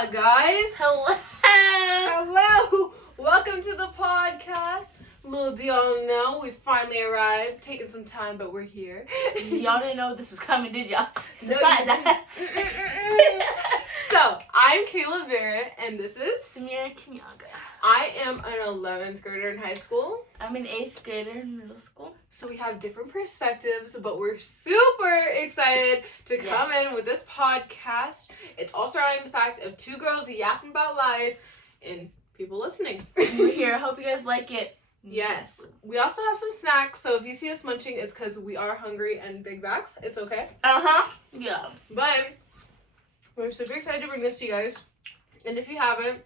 up, guys? Hello. Hello. Welcome to the podcast. Little do y'all know, we finally arrived. Taking some time, but we're here. Y'all didn't know this was coming, did y'all? Surprise. So, I'm Kayla Barrett, and this is Samira Kenyaga. I am an 11th grader in high school. I'm an 8th grader in middle school. So we have different perspectives, but we're super excited to come in with this podcast. It's all surrounding the fact of two girls yapping about life and people listening. We're here. I hope you guys like it. Yes. We also have some snacks, so if you see us munching, it's because we are hungry and big backs. It's okay. Yeah. But we're super excited to bring this to you guys. And if you haven't,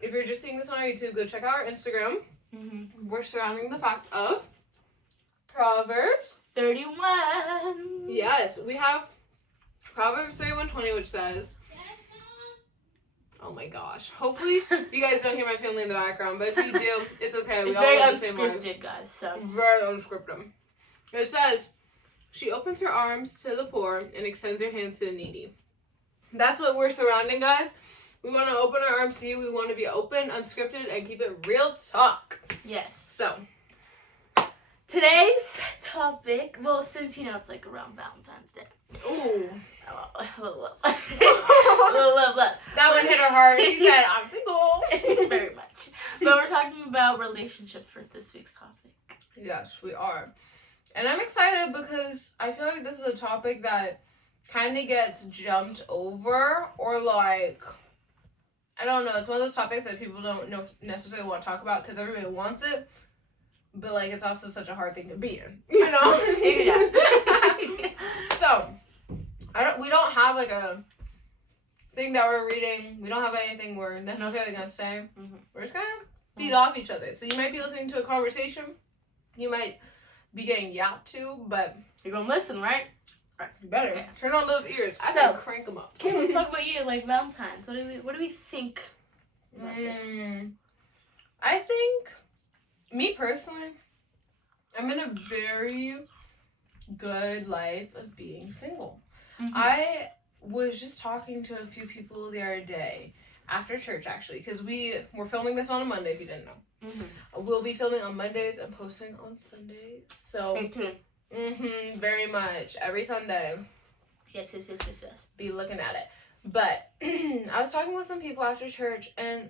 if you're just seeing this on our YouTube, go check out our Instagram. Mm-hmm. We're surrounding the fact of Proverbs 31. Yes, we have Proverbs 31:20, which says, oh my gosh. Hopefully you guys don't hear my family in the background, but if you do, it's okay. It's we very all live the same lives. unscripted, guys. So Very unscripted. It says, she opens her arms to the poor and extends her hands to the needy. That's what we're surrounding, guys. We want to open our arms to you. We want to be open, unscripted, and keep it real talk. yes. So, Today's topic, well, since you know it's like around Valentine's Day. ooh. That one hit her hard. She said, I'm single. Very much. But we're talking about relationships for this week's topic. Yes, we are. And I'm excited because I feel like this is a topic that kind of gets jumped over, or like, I don't know, it's one of those topics that people don't necessarily want to talk about because everybody wants it, but like it's also such a hard thing to be in, you know? Yeah. So, we don't have like a thing that we're reading. We don't have anything we're necessarily gonna say. Mm-hmm. We're just gonna feed off each other. So you might be listening to a conversation. You might be getting yapped to, but You're gonna listen, right? you better Okay. turn on those ears. I So, can crank them up. Okay, let's talk about you, like Valentine's. What do we think about this? I think, me personally, I'm in a very good life of being single. Mm-hmm. I was just talking to a few people the other day, after church actually, because we're filming this on a Monday if you didn't know. Mm-hmm. We'll be filming on Mondays and posting on Sundays. So, Me too. very much. Every Sunday, Yes. be looking at it. But I was talking with some people after church, and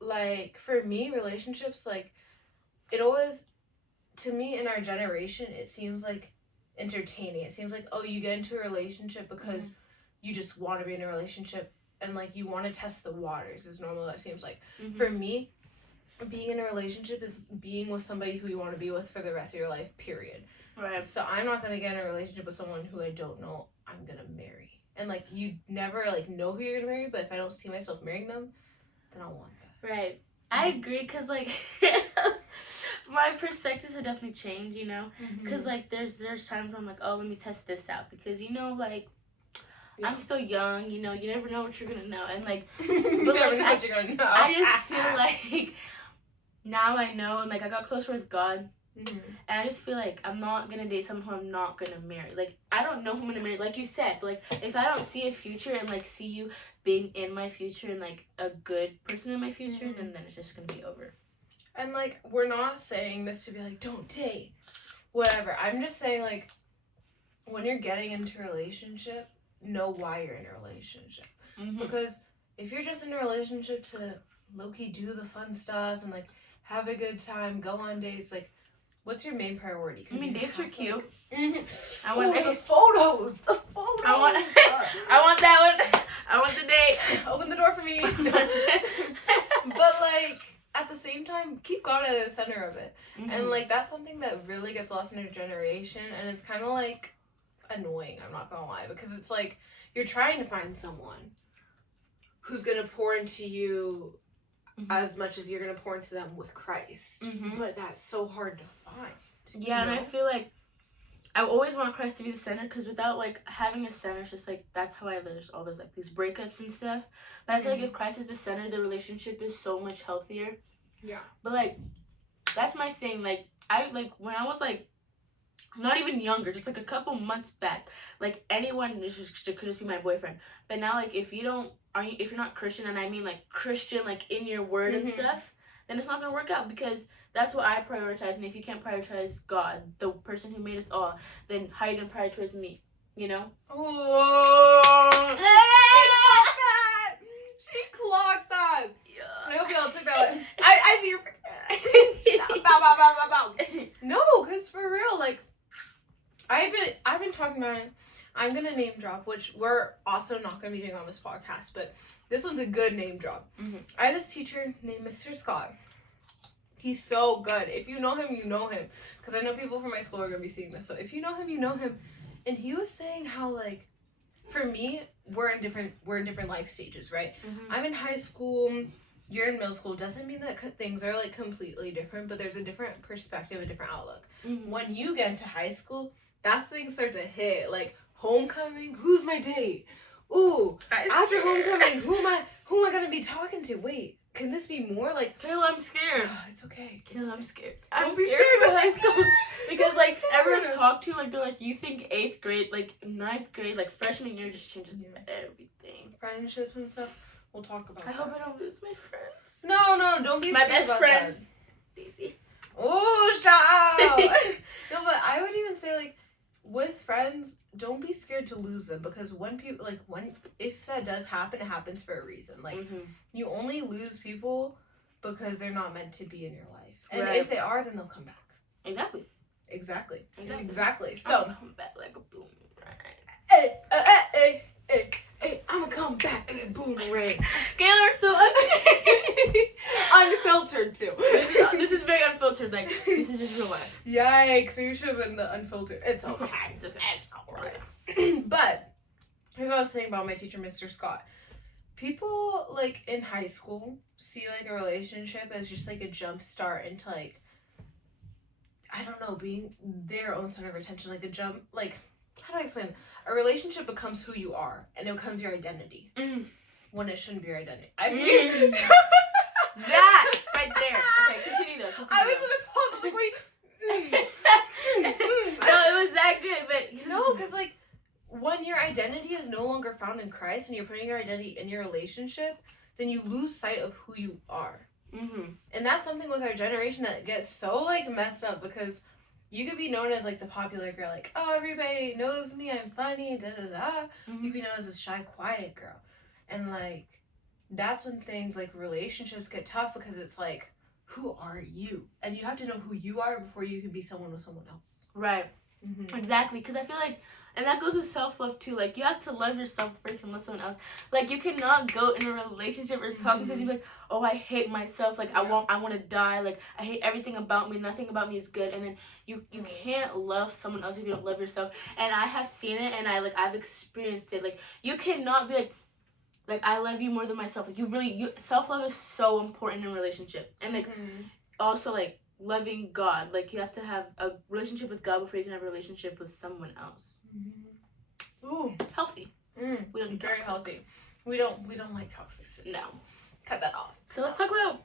like for me, relationships, like it always, to me in our generation, it seems like entertaining. It seems like, oh, you get into a relationship because you just want to be in a relationship and like you want to test the waters is normal. That seems like for me, being in a relationship is being with somebody who you want to be with for the rest of your life, period. Right. So I'm not going to get in a relationship with someone who I don't know I'm going to marry. And like you never like know who you're going to marry, but if I don't see myself marrying them, then I'll want that. Right. I agree, because like my perspectives have definitely changed, you know, because like there's times where I'm like, oh, let me test this out, because you know, like I'm still young, you know, you never know what you're gonna know, and like you but, never like, know what you're going to know. I just feel like now I know, and like I got closer with God, and I just feel like I'm not gonna date someone who I'm not gonna marry. Like I don't know who I'm gonna marry, like you said, but like if I don't see a future and like see you being in my future and like a good person in my future, then it's just gonna be over. And like we're not saying this to be like, don't date, whatever. I'm just saying like when you're getting into a relationship, know why you're in a relationship. Because if you're just in a relationship to low-key do the fun stuff and like have a good time, go on dates, like what's your main priority? I mean, dates are cute. I want the photos. I want that one. I want the date. Open the door for me. But like at the same time, keep God at the center of it. And like that's something that really gets lost in our generation, and it's kind of like annoying, I'm not gonna lie, because it's like you're trying to find someone who's gonna pour into you as much as you're gonna pour into them with Christ, but that's so hard to find. Yeah, and I feel like I always want Christ to be the center, because without like having a center, it's just like that's how I live. There's all those like these breakups and stuff, but I feel like if Christ is the center, the relationship is so much healthier. Yeah. But like that's my thing. Like I like when I was like not even younger, just like a couple months back, like anyone could just be my boyfriend. But now, like, if you don't if you're not Christian, and I mean like Christian, like in your word and stuff, then it's not gonna work out, because that's what I prioritize. And if you can't prioritize God, the person who made us all, then how are you gonna prioritize me? You know? Oh, she clocked that. I hope y'all took that one. I see your bow, bow, bow, bow, bow. No, because for real, like, I've been talking about it. I'm gonna name drop, which we're also not gonna be doing on this podcast, but this one's a good name drop. I had this teacher named Mr. Scott. He's so good. If you know him, you know him. Because I know people from my school are gonna be seeing this. So if you know him, you know him. And he was saying how, like, for me, we're in different life stages, right? I'm in high school. You're in middle school. Doesn't mean that things are like completely different, but there's a different perspective, a different outlook. When you get into high school, that's things start to hit. Like homecoming, who's my date? Ooh, after homecoming, who am I gonna be talking to? Wait, can this be more like? Kayla, I'm scared. It's okay. Kayla, I'm scared. I'm scared of high school because like everyone I've talked to, like they're like, you think 8th grade, like 9th grade, like freshman year just changes everything. Friendships and stuff. We'll talk about. I hope I don't lose my friends. No, don't be. My best friend, Daisy. Oh, shout out. No, but I would even say like with friends, don't be scared to lose them, because if that does happen, it happens for a reason. Like you only lose people because they're not meant to be in your life, and if they are, then they'll come back. Exactly. So I'll come back like a boomerang. Hey, I'ma come back like a boomerang. Kayla, we're so unfiltered too. This is very unfiltered. Like this is just real life. Yikes! We should have been the unfiltered. It's okay. It's okay. It's alright. But here's what I was saying about my teacher, Mr. Scott. People like in high school see like a relationship as just like a jump start into like, I don't know, being their own center of attention. Like a jump, like, how do I explain? A relationship becomes who you are, and it becomes your identity. When it shouldn't be your identity. I see. That right there. Okay, continue though. I was gonna pause. I was like, wait. No, it was that good, but no, because like when your identity is no longer found in Christ and you're putting your identity in your relationship, then you lose sight of who you are. And that's something with our generation that gets so like messed up, because you could be known as like the popular girl, like, oh, everybody knows me, I'm funny, da da da. You could be known as a shy, quiet girl. And like that's when things like relationships get tough, because it's like, who are you? And you have to know who you are before you can be someone with someone else. Right. Exactly. Because I feel like, and that goes with self-love too. Like you have to love yourself before you can love someone else. Like you cannot go in a relationship or talking to you like, oh, I hate myself. Like I want to die. Like I hate everything about me. Nothing about me is good. And then you can't love someone else if you don't love yourself. And I have seen it, and I've experienced it. Like you cannot be like I love you more than myself. Like self-love is so important in a relationship. And like also like loving God. Like you have to have a relationship with God before you can have a relationship with someone else. Ooh, healthy. We don't very healthy. We don't like toxic. No, cut that off. So let's talk about.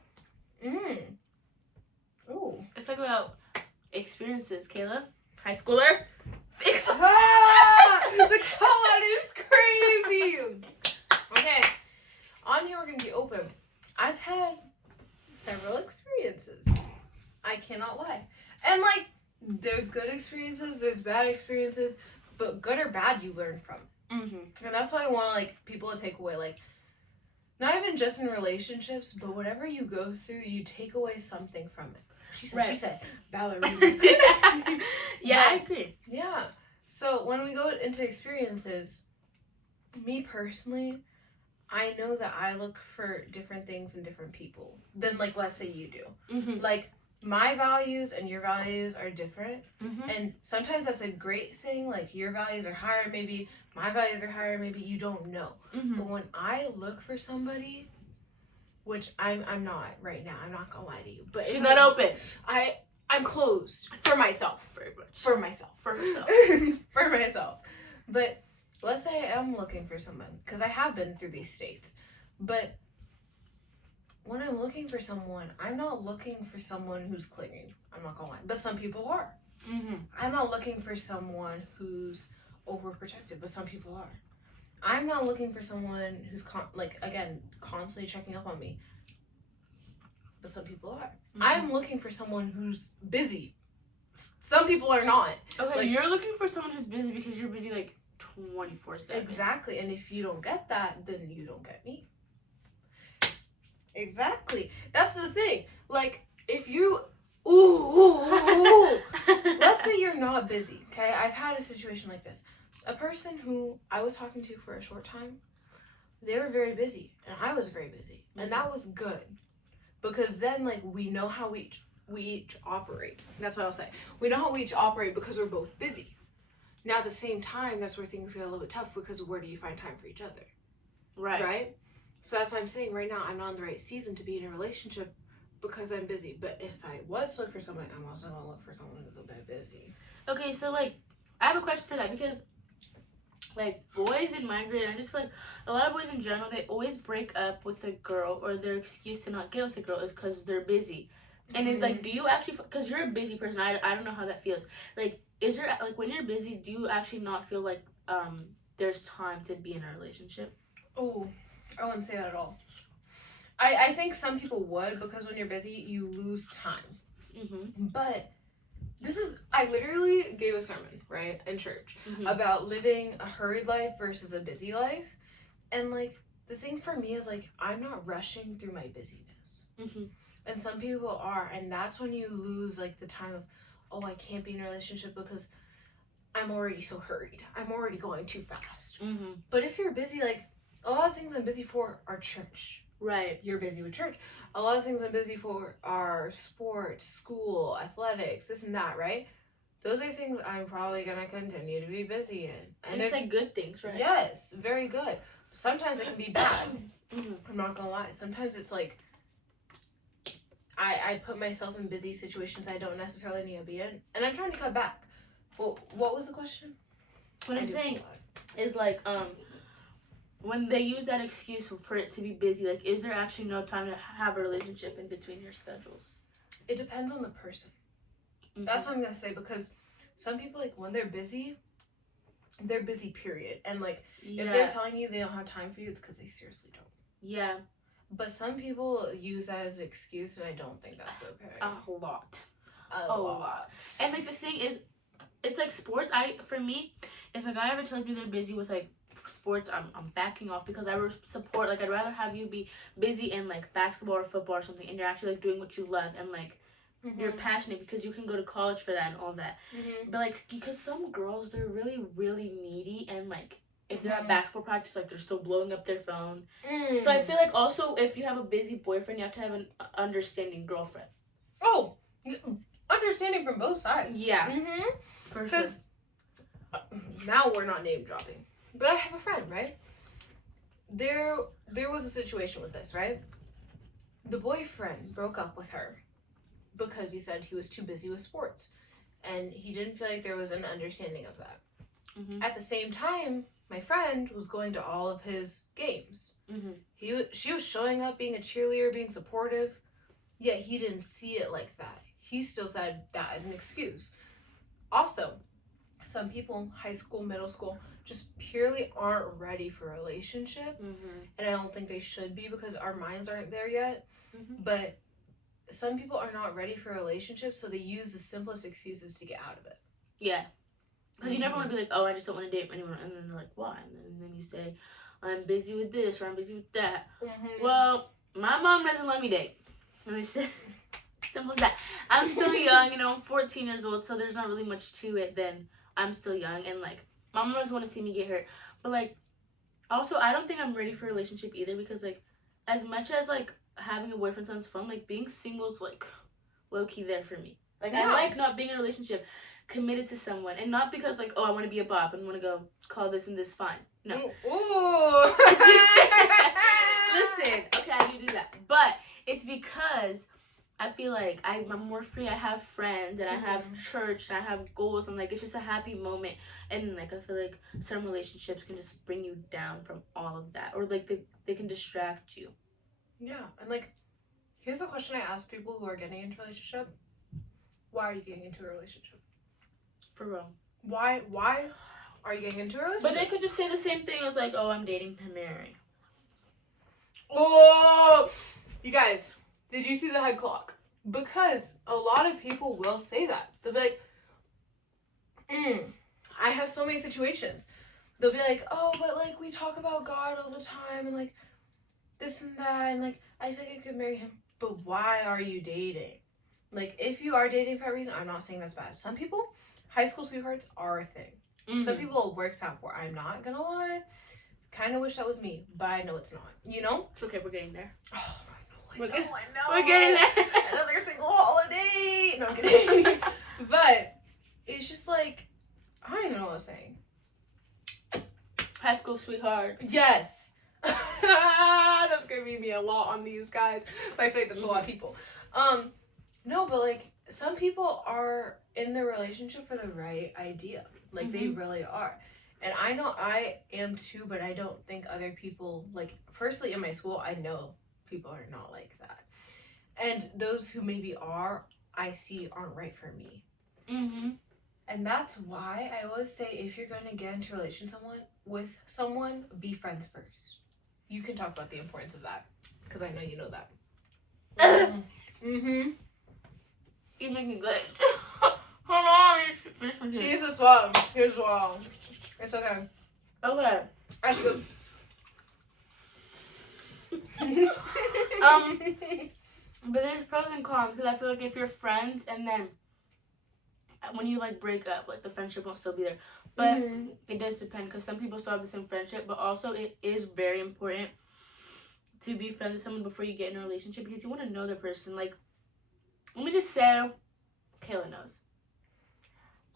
Ooh, let's talk about experiences, Kayla. High schooler. The comment is crazy. Okay, on here we're gonna be open. I've had several experiences. I cannot lie. And like, there's good experiences, there's bad experiences, but good or bad, you learn from. And that's why I want like people to take away, like, not even just in relationships, but whatever you go through, you take away something from it. She said, ballerina. Yeah, I agree. Yeah. So when we go into experiences, me personally, I know that I look for different things in different people than, like, let's say you do. Like, my values and your values are different. And sometimes that's a great thing. Like, your values are higher, maybe my values are higher, maybe you don't know. But when I look for somebody, which I'm not right now, I'm not gonna lie to you. But she's not open. I'm closed for myself. Very much. For myself. For herself. For myself. But let's say I am looking for someone, because I have been through these states. But when I'm looking for someone, I'm not looking for someone who's clinging. I'm not gonna lie. But some people are. I'm not looking for someone who's overprotective, but some people are. I'm not looking for someone who's constantly checking up on me. But some people are. Mm-hmm. I'm looking for someone who's busy. Some people are not. Okay, like, you're looking for someone who's busy because you're busy like 24/7. Exactly, and if you don't get that, then you don't get me. Exactly. That's the thing. Like, if you let's say you're not busy, okay? I've had a situation like this. A person who I was talking to for a short time, they were very busy, and I was very busy, and that was good, because then like we know how we each operate. That's what I'll say. We know how we each operate because we're both busy. Now at the same time, that's where things get a little bit tough, because where do you find time for each other? Right? So that's what I'm saying. Right now, I'm not in the right season to be in a relationship because I'm busy. But if I was to look for someone, I'm also going to look for someone who's a bit busy. Okay, so like, I have a question for that, because like boys in my grade, I just feel like a lot of boys in general, they always break up with a girl, or their excuse to not get with a girl is because they're busy. And it's like, do you actually, because you're a busy person, I don't know how that feels. Like, is there, like, when you're busy, do you actually not feel like there's time to be in a relationship? Oh, I wouldn't say that at all. I think some people would, because when you're busy, you lose time. Mm-hmm. But I literally gave a sermon, right, in church, about living a hurried life versus a busy life. And, like, the thing for me is, like, I'm not rushing through my busyness. Mm-hmm. And some people are, and that's when you lose, like, the time of, oh, I can't be in a relationship because I'm already so hurried. I'm already going too fast. Mm-hmm. But if you're busy, like, a lot of things I'm busy for are church. Right. You're busy with church. A lot of things I'm busy for are sports, school, athletics, this and that, right? Those are things I'm probably going to continue to be busy in. And it's like good things, right? Yes, very good. Sometimes it can be bad. Mm-hmm. I'm not going to lie. Sometimes it's like, I put myself in busy situations I don't necessarily need to be in, and I'm trying to cut back. Well, what was the question? What I'm saying is, like, when they use that excuse for it to be busy, like, is there actually no time to have a relationship in between your schedules? It depends on the person. Mm-hmm. That's what I'm going to say, because some people, like, when they're busy, period. And, like, if they're telling you they don't have time for you, it's because they seriously don't. Yeah. But some people use that as an excuse, and I don't think that's okay. A lot. A lot. And, like, the thing is, it's like sports. For me, if a guy ever tells me they're busy with, like, sports, I'm backing off, because I support, like, I'd rather have you be busy in, like, basketball or football or something, and you're actually, like, doing what you love, and, like, you're passionate because you can go to college for that and all that. But, like, because some girls, they're really, really needy, and, like, if they're at basketball practice, like, they're still blowing up their phone. So I feel like also, if you have a busy boyfriend, you have to have an understanding girlfriend. Oh, understanding from both sides. Yeah. For sure. Because now we're not name dropping, but I have a friend, right? There was a situation with this, right? The boyfriend broke up with her because he said he was too busy with sports, and he didn't feel like there was an understanding of that. At the same time, my friend was going to all of his games. She was showing up, being a cheerleader, being supportive, yet he didn't see it like that. He still said that as an excuse. Also, some people, high school, middle school, just purely aren't ready for a relationship. And I don't think they should be, because our minds aren't there yet. But some people are not ready for a relationship, so they use the simplest excuses to get out of it. Yeah. Because you never want to be like, oh, I just don't want to date anyone. And then they're like, why? And then you say, I'm busy with this, or I'm busy with that. Well, my mom doesn't let me date. And it's simple as that. I'm still young, I'm 14 years old, so there's not really much to it. Then I'm still young, and, like, my mom doesn't want to see me get hurt. But, like, also, I don't think I'm ready for a relationship either, because, like, as much as, like, having a boyfriend sounds fun, like, being single's, like, low-key there for me. Like, I like not being in a relationship committed to someone, and not because, like, oh, I want to be a bop and want to go call this and this fine. No. Ooh. Listen, okay, I do that, but it's because I feel like I'm more free. I have friends, and I have church, and I have goals, and, like, it's just a happy moment. And, like, I feel like some relationships can just bring you down from all of that, or, like, they can distract you. Yeah, and, like, here's a question I ask people who are getting into a relationship. Why are you getting into a relationship? For real. Why are you getting into a relationship? But they could just say the same thing as like, oh, I'm dating to marry. Oh, you guys, did you see the head clock? Because a lot of people will say that. They'll be like, I have so many situations. They'll be like, oh, but like we talk about God all the time and like this and that and like I think I could marry him. But why are you dating? Like if you are dating for a reason, I'm not saying that's bad. Some people, high school sweethearts are a thing. Mm-hmm. Some people it works out for. I'm not gonna lie. Kind of wish that was me, but I know it's not. You know? It's okay, we're getting there. Oh, I know. We're getting there. Another single holiday. No, I'm kidding. But it's just like, I don't even know what I was saying. High school sweethearts. Yes. That's gonna be me a lot on these guys. I feel like that's a lot of people. No, but like some people are in the relationship for the right idea. Like they really are. And I know I am too, but I don't think other people, like, firstly in my school, I know people are not like that. And those who maybe are, I see aren't right for me. Mm-hmm. And that's why I always say if you're going to get into a relationship with someone, be friends first. You can talk about the importance of that, because I know you know that. Mm-hmm. You make me good. Hold on. She needs to swallow. Here's swallow. It's okay. Okay. As she goes. But there's pros and cons, because I feel like if you're friends and then when you like break up, like the friendship won't still be there. But it does depend, because some people still have the same friendship, but also it is very important to be friends with someone before you get in a relationship, because you want to know the person. Like, let me just say, Kayla knows.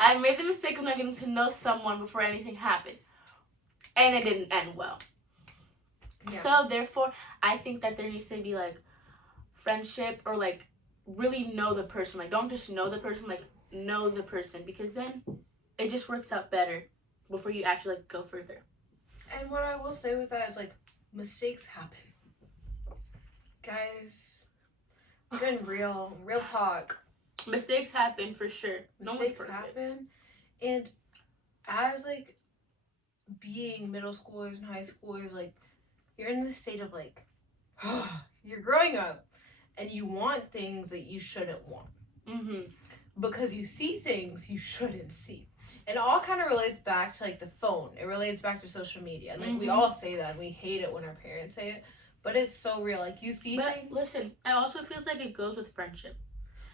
I made the mistake of not getting to know someone before anything happened. And it didn't end well. Yeah. So, therefore, I think that there needs to be, like, friendship or, like, really know the person. Like, don't just know the person, like, know the person. Because then it just works out better before you actually, like, go further. And what I will say with that is, like, mistakes happen. Guys, we're in real talk. Mistakes happen for sure. Mistakes happen. And as like being middle schoolers and high schoolers, like you're in this state of like you're growing up and you want things that you shouldn't want. Because you see things you shouldn't see. And it all kind of relates back to like the phone. It relates back to social media. And like we all say that and we hate it when our parents say it. But it's so real. Like you see things. Listen, it also feels like it goes with friendship.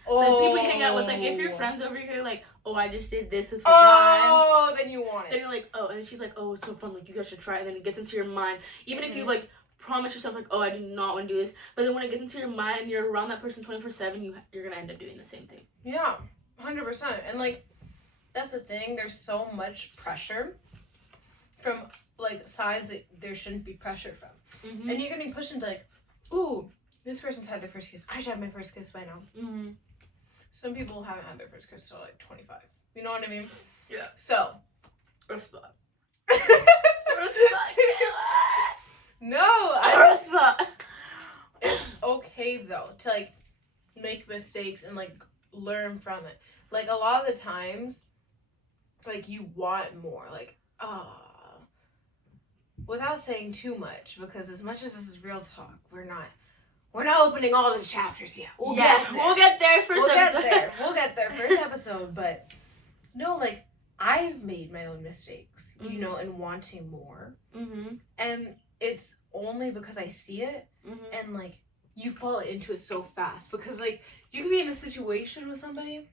Like people you hang out with, like if your friends over here, like, oh, I just did this with your guy. Then you want it. Then you're like, oh, and she's like, oh, it's so fun, like you guys should try it. And then it gets into your mind. Even if you like promise yourself, like, oh, I do not want to do this, but then when it gets into your mind and you're around that person 24/7, you're gonna end up doing the same thing. Yeah, 100%. And like, that's the thing. There's so much pressure from like sides that there shouldn't be pressure from, and you're getting pushed into like, ooh, this person's had their first kiss. I should have my first kiss by now. Some people haven't had their first kiss till like 25. You know what I mean? Yeah. So. Respect. No. Respect. It's okay though to like make mistakes and like learn from it. Like a lot of the times, like you want more. Like, without saying too much, because as much as this is real talk, we're not opening all the chapters yet. We'll get there first episode. But no, like I've made my own mistakes, you know, and wanting more. And it's only because I see it and like you fall into it so fast, because like you can be in a situation with somebody.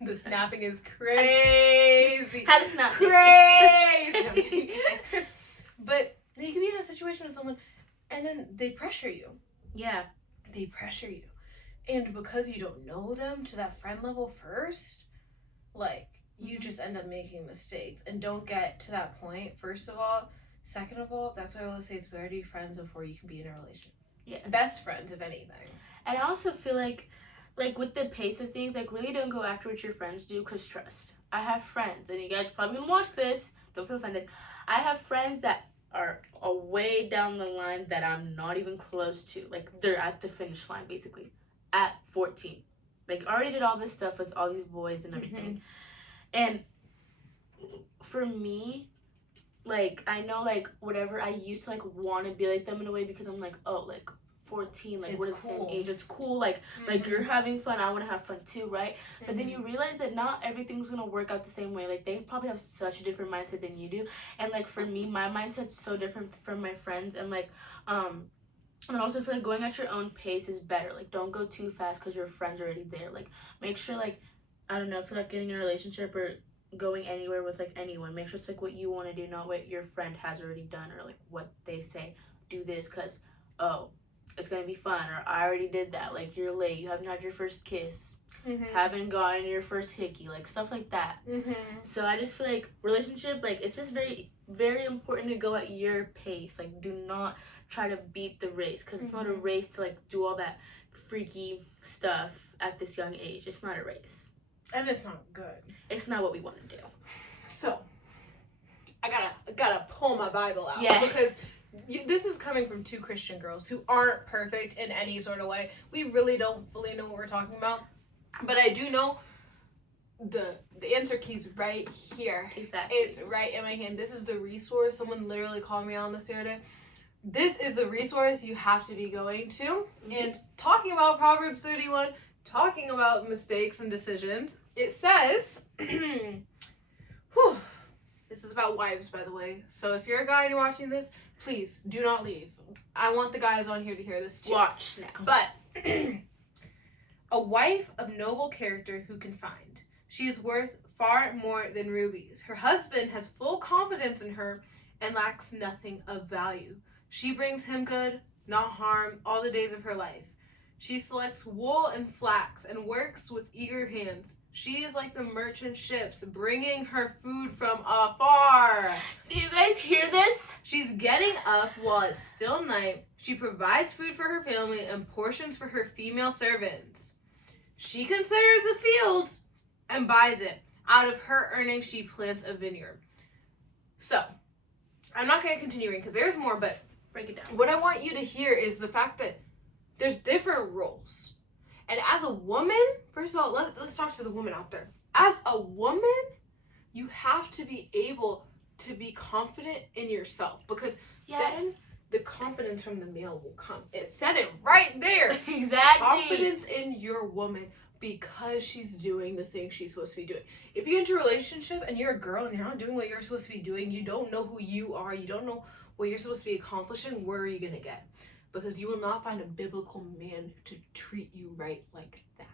The snapping is crazy. How to snap? Crazy. But you can be in a situation with someone and then they pressure you. Yeah. They pressure you. And because you don't know them to that friend level first, like, you just end up making mistakes and don't get to that point, first of all. Second of all, that's why I always say it's better to be friends before you can be in a relationship. Yeah. Best friends, if anything. And I also feel like with the pace of things, like, really don't go after what your friends do, because trust. I have friends, and you guys probably gonna watch this. Don't feel offended. I have friends that are a way down the line that I'm not even close to. Like, they're at the finish line, basically, at 14. Like, already did all this stuff with all these boys and everything. And for me, like, I know, like, whatever, I used to, like, want to be like them in a way because I'm like, oh, like, 14, like, we're the same age, it's cool, like, like, you're having fun, I want to have fun too, right? But then you realize that not everything's gonna work out the same way. Like, they probably have such a different mindset than you do, and, like, for me, my mindset's so different from my friends, and, like, and I also feel like going at your own pace is better. Like, don't go too fast because your friend's already there. Like, make sure, like, I don't know, if you're, like, getting in a relationship or going anywhere with, like, anyone, make sure it's, like, what you want to do, not what your friend has already done, or, like, what they say. Do this because, oh, it's going to be fun, or I already did that. Like, you're late, you haven't had your first kiss, haven't gotten your first hickey, like, stuff like that. So I just feel like relationship, like, it's just very, very important to go at your pace. Like, do not try to beat the race, because it's not a race to, like, do all that freaky stuff at this young age. It's not a race, and it's not good. It's not what we want to do. So I gotta pull my Bible out, because this is coming from two Christian girls who aren't perfect in any sort of way. We really don't fully know what we're talking about, but I do know the answer key's right here. Exactly. It's right in my hand. This is the resource. Someone literally called me on this the other day. This is the resource you have to be going to. And talking about Proverbs 31, talking about mistakes and decisions, it says, whew, this is about wives, by the way. So if you're a guy and you're watching this, please do not leave. I want the guys on here to hear this too. Watch now. But a wife of noble character who can find. She is worth far more than rubies. Her husband has full confidence in her and lacks nothing of value. She brings him good, not harm, all the days of her life. She selects wool and flax and works with eager hands. She is like the merchant ships, bringing her food from afar. Do you guys hear this? She's getting up while it's still night. She provides food for her family and portions for her female servants. She considers a field and buys it. Out of her earnings, she plants a vineyard. So, I'm not going to continue reading because there's more, but break it down. What I want you to hear is the fact that there's different roles. And as a woman, first of all, let's talk to the woman out there. As a woman, you have to be able to be confident in yourself, because then the confidence from the male will come. It said it right there. Exactly. Confidence in your woman because she's doing the thing she's supposed to be doing. If you get into a relationship and you're a girl and you're not doing what you're supposed to be doing, you don't know who you are, you don't know what you're supposed to be accomplishing, where are you going to get? Because you will not find a biblical man to treat you right like that.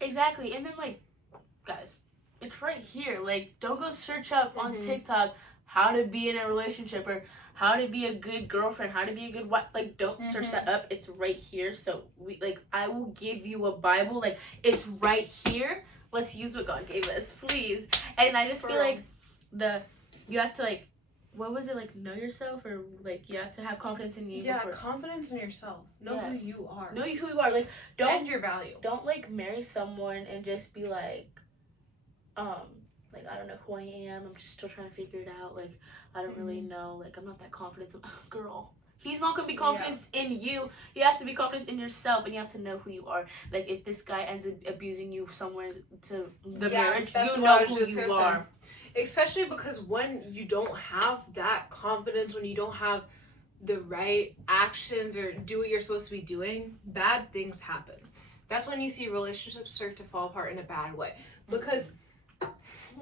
Exactly. And then, like, guys, it's right here. Like, don't go search up on TikTok how to be in a relationship or how to be a good girlfriend, how to be a good wife. Like, don't search that up. It's right here. So, I will give you a Bible. Like, it's right here. Let's use what God gave us, please. And I just feel like you have to, like, what was it, like, know yourself, or, like, you have to have confidence in you? Yeah, confidence in yourself. Know who you are. Know who you are. Like, and your value. Don't, like, marry someone and just be like, like, I don't know who I am. I'm just still trying to figure it out. Like, I don't really know. Like, I'm not that confident. Girl, he's not going to be confident in you. You have to be confident in yourself, and you have to know who you are. Like, if this guy ends up abusing you somewhere to the marriage, you know who you are. Especially because when you don't have that confidence, when you don't have the right actions or do what you're supposed to be doing, bad things happen. That's when you see relationships start to fall apart in a bad way. Because, oh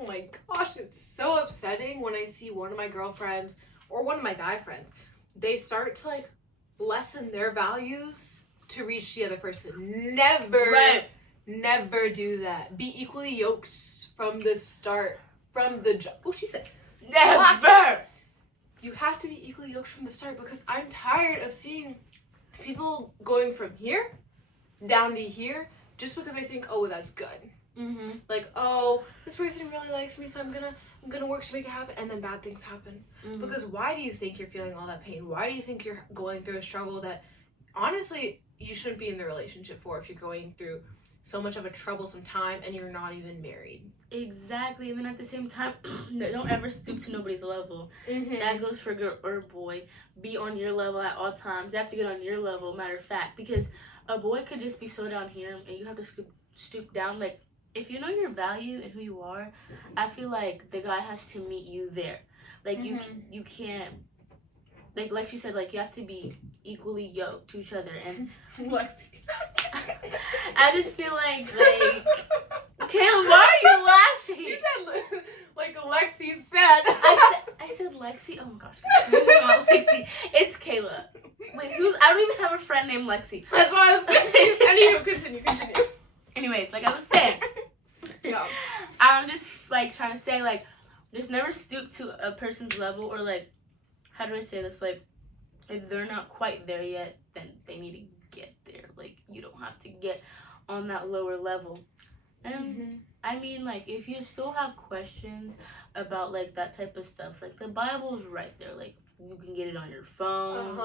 my gosh, it's so upsetting when I see one of my girlfriends or one of my guy friends, they start to, like, lessen their values to reach the other person. Never do that. Be equally yoked from the start. From the jump. Oh, she said, never! You have to be equally yoked from the start, because I'm tired of seeing people going from here down to here just because I think, oh, that's good. Like, oh, this person really likes me, so I'm gonna work to make it happen, and then bad things happen. Because why do you think you're feeling all that pain? Why do you think you're going through a struggle that honestly you shouldn't be in the relationship for, if you're going through so much of a troublesome time and you're not even married? Exactly. And then at the same time, don't ever stoop to nobody's level. That goes for girl or boy. Be on your level at all times. You have to get on your level, matter of fact, because a boy could just be so down here and you have to stoop down. Like, if you know your value and who you are, I feel like the guy has to meet you there. Like you can't, like she said, like you have to be equally yoked to each other. And Lexi. I just feel like Caleb, why are you laughing? You said like Alexi said. I said Lexi. Oh my gosh, it's not Lexi. It's Kayla. Wait, I don't even have a friend named Lexi. That's why I was confused. Anywho, continue. Anyways, like I was saying, Yeah. I'm just like trying to say, like, just never stoop to a person's level, or like, how do I say this? Like, if they're not quite there yet, then they need to get there. Like, you don't have to get on that lower level. And I mean, like, if you still have questions about like that type of stuff, like the Bible's right there. Like, you can get it on your phone.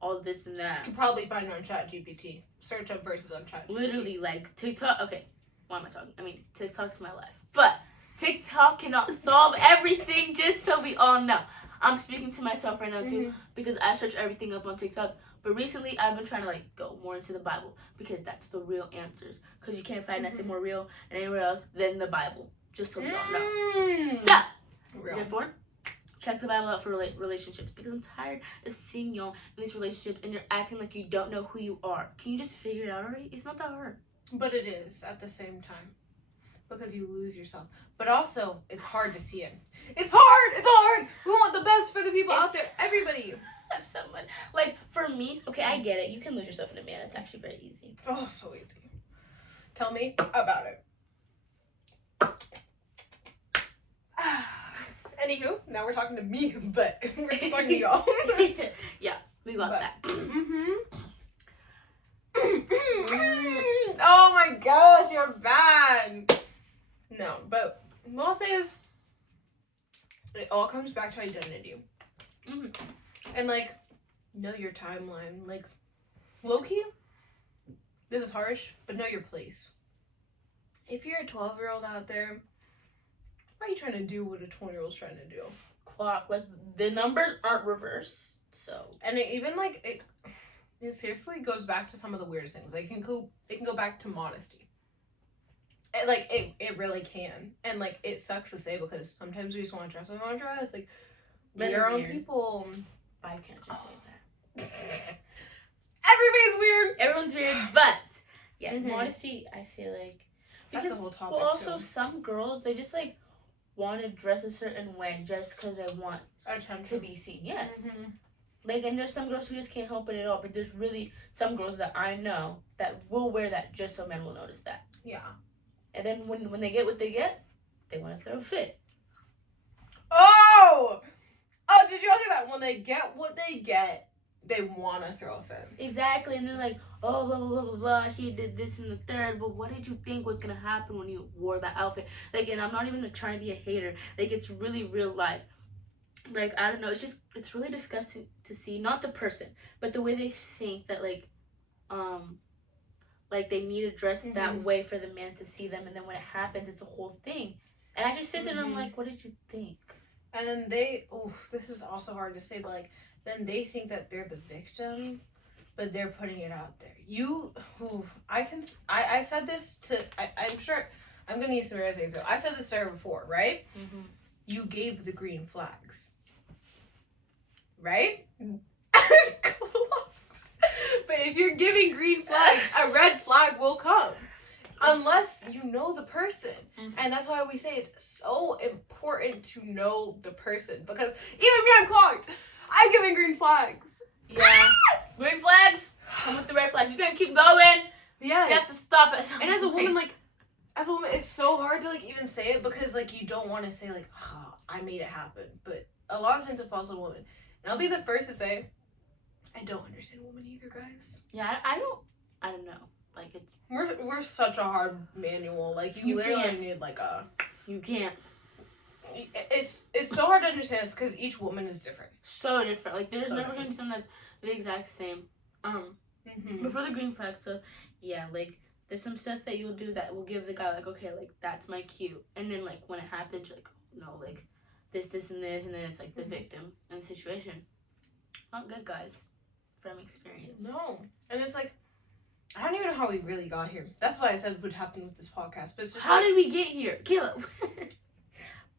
All this and that. You can probably find it on ChatGPT. Search up verses on ChatGPT. Literally, like, TikTok. Okay, why am I talking? I mean, TikTok's my life. But TikTok cannot solve everything, just so we all know. I'm speaking to myself right now, too, because I search everything up on TikTok. But recently, I've been trying to, like, go more into the Bible, because that's the real answers. Because you can't find nothing more real and anywhere else than the Bible, just so we all know. So, therefore, check the Bible out for relationships, because I'm tired of seeing y'all in these relationships and you're acting like you don't know who you are. Can you just figure it out already? It's not that hard. But it is at the same time, because you lose yourself. But also, it's hard to see it. It's hard. We want the best for the people out there. Everybody. Have someone. Like, for me, okay, I get it. You can lose yourself in a man. It's actually very easy. Oh, so easy. Tell me about it. Anywho, now we're talking to me, but we're talking to y'all. Yeah, we got that. Oh my gosh, you're bad. No, but what I'll say is, it all comes back to identity. And like, know your timeline. Like, low-key, this is harsh, but know your place. If you're a 12-year-old out there, why are you trying to do what a 20-year-old's trying to do? Clock, like, the numbers aren't reversed, so. And it even, like, it seriously goes back to some of the weirdest things. Like, it can go back to modesty. It really can. And, like, it sucks to say, because sometimes we just want to dress. Like, we're our own people. I can't just say that. Everybody's weird. Everyone's weird, but yeah, modesty, I feel like, because that's a whole topic. Well, also some girls, they just like want to dress a certain way just because they want to be seen. Yes. Like, and there's some girls who just can't help it at all. But there's really some girls that I know that will wear that just so men will notice that. Yeah. And then when they get what they get, they want to throw a fit. Oh, did you all hear that? When they get what they get, they want to throw a fit. Exactly. And they're like, oh, blah, blah, blah, blah, blah. He did this and the third. But what did you think was going to happen when you wore that outfit? Like, and I'm not even trying to be a hater. Like, it's really real life. Like, I don't know. It's really disgusting to see. Not the person, but the way they think that, like they need to dress that way for the man to see them. And then when it happens, it's a whole thing. And I just sit there and I'm like, what did you think? And then this is also hard to say, but like, then they think that they're the victim, but they're putting it out there. I've said this I'm sure, I'm going to use some examples. I've said this to her before, right? You gave the green flags. Right? But if you're giving green flags, a red flag will come. Unless you know the person. And that's why we say it's so important to know the person. Because even me, I'm clogged. I'm giving green flags. Yeah. Green flags? Come with the red flags. You're going to keep going. Yeah. You have to stop it. And as a woman, it's so hard to, like, even say it. Because, like, you don't want to say, like, oh, I made it happen. But a lot of times it falls on women. And I'll be the first to say, I don't understand women either, guys. Yeah, I don't know. Like, it's... We're such a hard manual. Like, you literally can't. Need, like, a... You can't. It's so hard to understand because each woman is different. So different. Like, there's never going to be something that's the exact same. Before the green flag stuff, yeah, like, there's some stuff that you'll do that will give the guy, like, okay, like, that's my cue. And then, like, when it happens, you're like, no, like, this, and this, and then it's, like, the victim in the situation. Not good, guys. From experience. No. And it's, like, I don't even know how we really got here. That's why I said it would happen with this podcast. But it's just how did we get here, Caleb?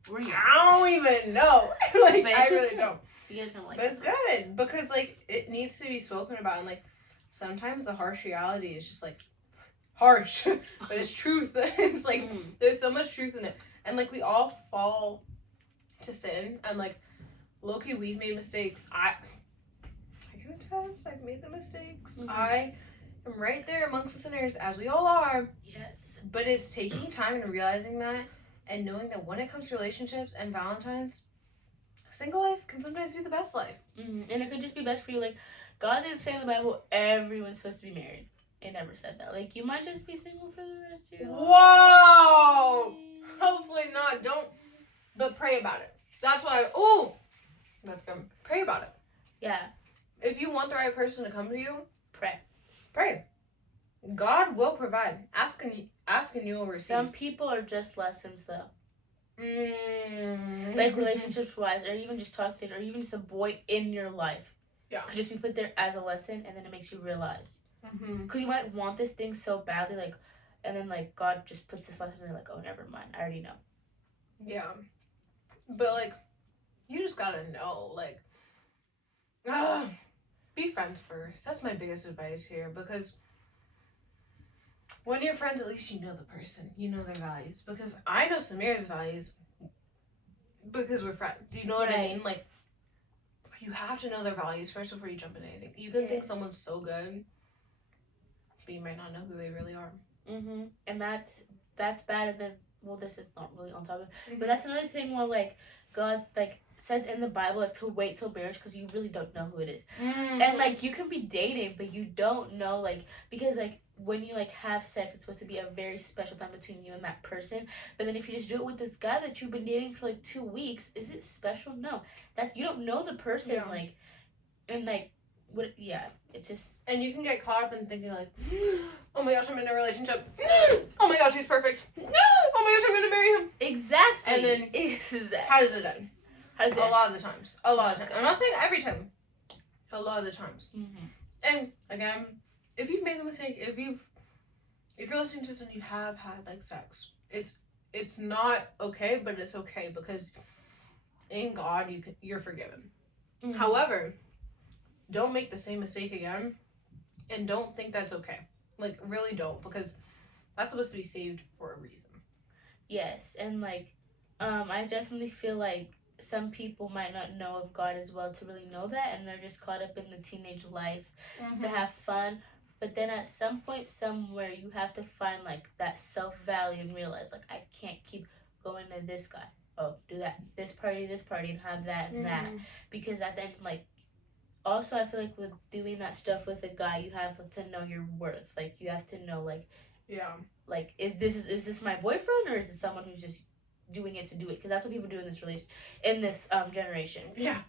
I don't even know. Like, I really okay. don't. You guys don't like but it's good because like it needs to be spoken about, and like sometimes the harsh reality is just like harsh, but it's truth. It's like there's so much truth in it, and like we all fall to sin, and like low-key we've made mistakes. I can attest, I've made the mistakes. I am right there amongst the sinners, as we all are. Yes. But it's taking time and realizing that, and knowing that when it comes to relationships and Valentine's, single life can sometimes be the best life. And it could just be best for you. Like, God didn't say in the Bible everyone's supposed to be married. It never said that. Like, you might just be single for the rest of your life. Whoa! Hopefully not. Don't. But pray about it. That's why. Oh! That's good. Pray about it. Yeah. If you want the right person to come to you, Pray. Pray. God will provide. Ask and you will receive. Some people are just lessons, though. Mm-hmm. Like, relationships wise, or even just talking, or even just a boy in your life. Yeah. Could just be put there as a lesson, and then it makes you realize. Mm-hmm. Because you might want this thing so badly, like, and then, like, God just puts this lesson in, you're like, oh, never mind. I already know. Yeah. But, like, you just gotta know, like, be friends first. That's my biggest advice here, because when you're friends, at least you know the person. You know their values. Because I know Samir's values because we're friends. You know what I mean? Like, you have to know their values first before you jump into anything. You can think someone's so good, but you might not know who they really are. And that's bad. And then, well, this is not really on topic, but that's another thing where, like, God's, like, says in the Bible, like, to wait till marriage because you really don't know who it is. And, like, you can be dating, but you don't know, like, because, like, when you, like, have sex, it's supposed to be a very special time between you and that person. But then if you just do it with this guy that you've been dating for, like, 2 weeks, is it special? No. You don't know the person, like, and, like, what, it's just. And you can get caught up in thinking, like, oh my gosh, I'm in a relationship. Oh my gosh, he's perfect. Oh my gosh, I'm gonna marry him. Exactly. And then, how does it end? A lot of the times. A lot of the times. I'm not saying every time. A lot of the times. And, again, if you've made the mistake, if you're listening to this and you have had, like, sex, it's not okay, but it's okay because in God, you're forgiven. However, don't make the same mistake again, and don't think that's okay. Like, really don't, because that's supposed to be saved for a reason. Yes, and, like, I definitely feel like some people might not know of God as well to really know that, and they're just caught up in the teenage life to have fun. But then at some point, somewhere, you have to find, like, that self-value and realize, like, I can't keep going to this guy. Oh, do that. This party, and have that and that. Because at the end, like, also, I feel like with doing that stuff with a guy, you have to know your worth. Like, you have to know, like, like, is this my boyfriend, or is it someone who's just doing it to do it? Because that's what people do in this generation. Yeah.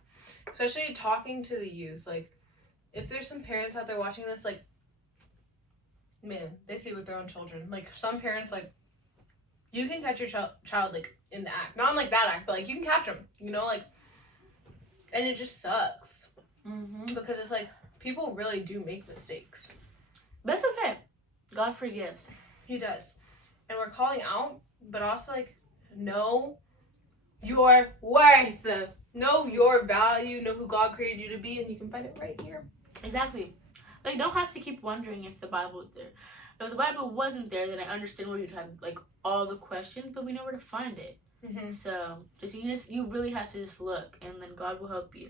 Especially talking to the youth. Like, if there's some parents out there watching this, like, man, they see it with their own children. Like, some parents, like, you can catch your child, like, in the act. Not in, like, that act, but, like, you can catch them, you know, like, and it just sucks. Because it's, like, people really do make mistakes. But it's okay. God forgives. He does. And we're calling out, but also, like, know your worth. Know your value. Know who God created you to be, and you can find it right here. Exactly. Like, don't have to keep wondering if the Bible is there. If the Bible wasn't there, then I understand where you'd have, like, all the questions, but we know where to find it. So, you really have to just look, and then God will help you.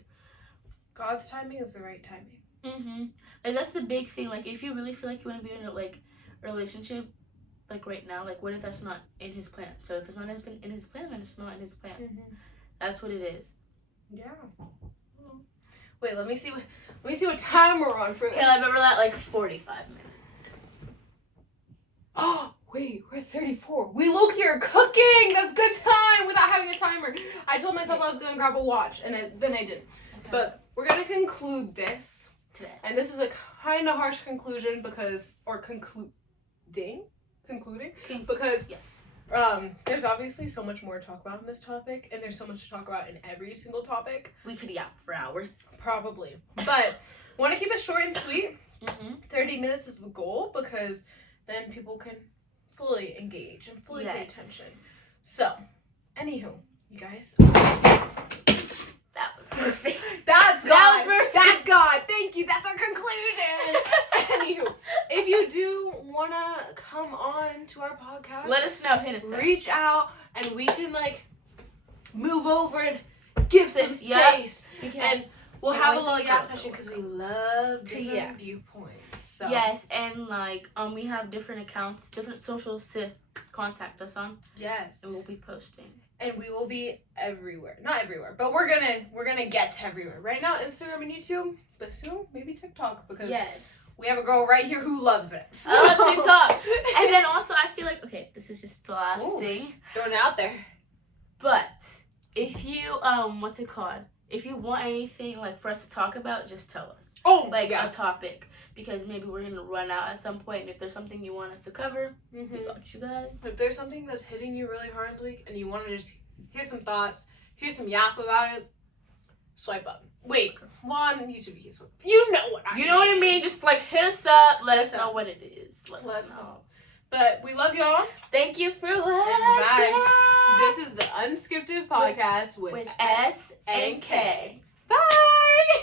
God's timing is the right timing. Like, that's the big thing. Like, if you really feel like you want to be in a relationship, like, right now, like, what if that's not in His plan? So if it's not in His plan, then it's not in His plan. That's what it is. Yeah. Wait, let me see what time we're on for this. Yeah, I remember that, like, 45 minutes. Oh, wait, we're at 34. We low-key are cooking. That's good time without having a timer. I told myself I was gonna grab a watch, and then I didn't. Okay. But we're gonna conclude this today. And this is a kind of harsh conclusion because there's obviously so much more to talk about in this topic, and there's so much to talk about in every single topic. We could yap for hours. Probably. But want to keep it short and sweet. 30 40 minutes is the goal, because then people can fully engage and fully pay attention. So, anywho, you guys. That was perfect. That's God. Perfect. That's God. Thank you. That's our conclusion. Anywho, if you do want to come on to our podcast, let us know. Hit us up. reach out, and we can, like, move over and give some space. And we'll have a little yap session, because we love different viewpoints. So. Yes, and, like, we have different accounts, different socials to contact us on. Yes. And we'll be posting. And we will be everywhere. Not everywhere, but we're gonna get to everywhere. Right now, Instagram and YouTube, but soon maybe TikTok, because we have a girl right here who loves it. So. I love TikTok. And then also, I feel like, okay, this is just the last thing. Throwing it out there. But if you what's it called? If you want anything like for us to talk about, just tell us. Oh, like a topic, because maybe we're gonna run out at some point. And if there's something you want us to cover, we got you guys. If there's something that's hitting you really hard this week, and you want to just hear some thoughts, hear some yap about it, swipe up. Wait, on YouTube, you can swipe. You know what I mean. You know what I mean? Just like hit us up. Let us know what it is. Let us know. But we love y'all. Thank you for watching. Bye. This is the Unscripted Podcast with S and K. Bye.